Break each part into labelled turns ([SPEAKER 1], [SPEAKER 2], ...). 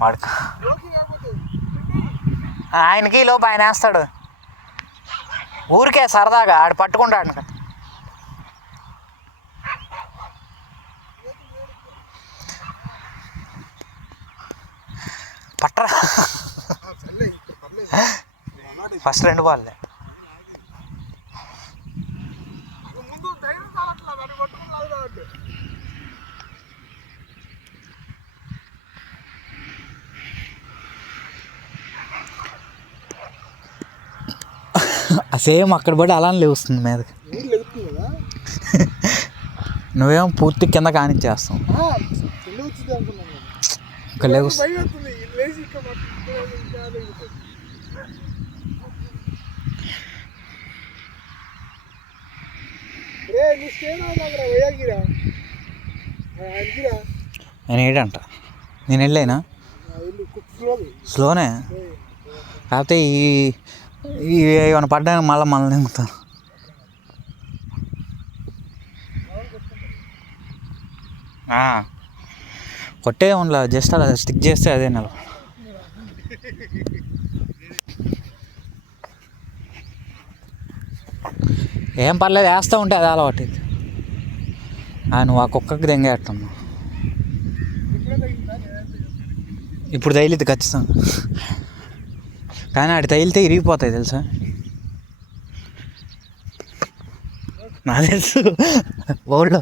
[SPEAKER 1] వాడు ఆయనకి లోపు ఆయన వేస్తాడు. ఊరికే సరదాగా ఆడు పట్టుకుంటాడు. పట్టరా. ఫస్ట్ రెండు బాల్లే. సేమ్ అక్కడ పడి అలానే లేవుస్తుంది మీదకి. నువ్వేమో పూర్తి కింద కానిచ్చేస్తావు లేవు. నేను ఏడంట? నేను
[SPEAKER 2] కుక్స్లోది
[SPEAKER 1] స్లోనే కాకపోతే ఈ ఏమైనా పడ్డానికి మళ్ళీ మళ్ళీ నింపుతాను కొట్టే ఉండలా జస్ట్ అలా స్టిక్ చేస్తే అదే నెల. ఏం పర్లేదు వేస్తూ ఉంటే అది అలవాటు ఇది. ఆ, కుక్కకి
[SPEAKER 2] నేనైతే
[SPEAKER 1] ఇప్పుడు తగిలిద్ది ఖచ్చితంగా. కానీ అటు తగిలితే ఇరిగిపోతాయి తెలుసా? నా తెలుసు. ఓల్డ్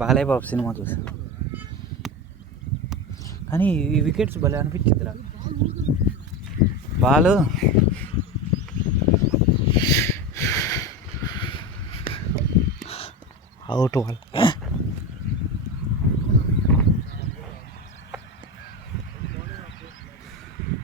[SPEAKER 1] బాలయ్య బాబు సినిమా చూసా. కానీ ఈ వికెట్స్ భలే అనిపించిందిరా. బాలు. આઉટ વાલ